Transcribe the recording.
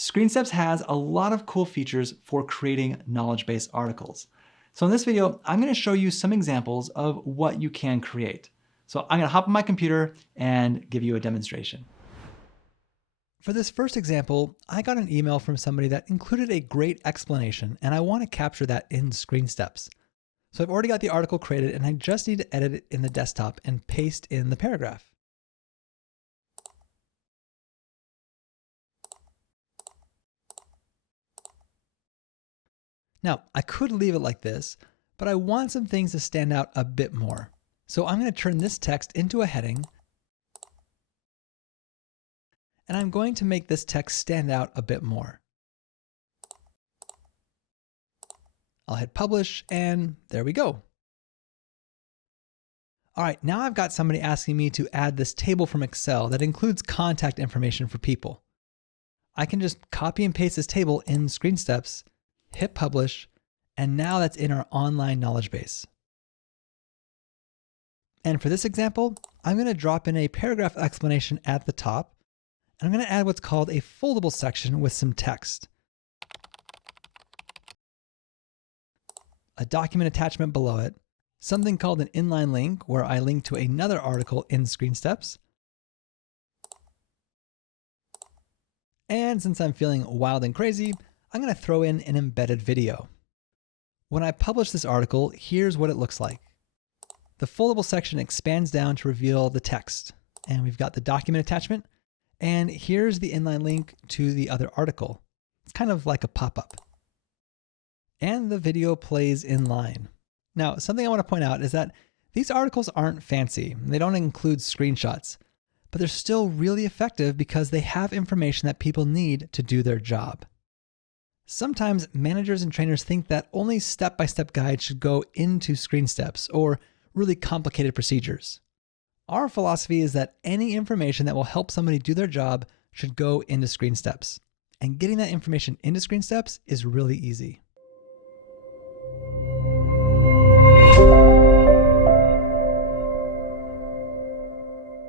ScreenSteps has a lot of cool features for creating knowledge-based articles. So in this video, I'm going to show you some examples of what you can create. So I'm going to hop on my computer and give you a demonstration. For this first example, I got an email from somebody that included a great explanation, and I want to capture that in ScreenSteps. So I've already got the article created, and I just need to edit it in the desktop and paste in the paragraph. Now, I could leave it like this, but I want some things to stand out a bit more. So I'm going to turn this text into a heading, and I'm going to make this text stand out a bit more. I'll hit publish, and there we go. All right, now I've got somebody asking me to add this table from Excel that includes contact information for people. I can just copy and paste this table in ScreenSteps, hit publish, and now that's in our online knowledge base. And for this example, I'm going to drop in a paragraph explanation at the top, and I'm going to add what's called a foldable section with some text, a document attachment below it, something called an inline link where I link to another article in ScreenSteps, and since I'm feeling wild and crazy, I'm going to throw in an embedded video. When I publish this article, here's what it looks like. The foldable section expands down to reveal the text, and we've got the document attachment, and here's the inline link to the other article. It's kind of like a pop-up. And the video plays in line. Now, something I want to point out is that these articles aren't fancy. They don't include screenshots, but they're still really effective because they have information that people need to do their job. Sometimes managers and trainers think that only step-by-step guides should go into ScreenSteps or really complicated procedures. Our philosophy is that any information that will help somebody do their job should go into ScreenSteps. And getting that information into ScreenSteps is really easy.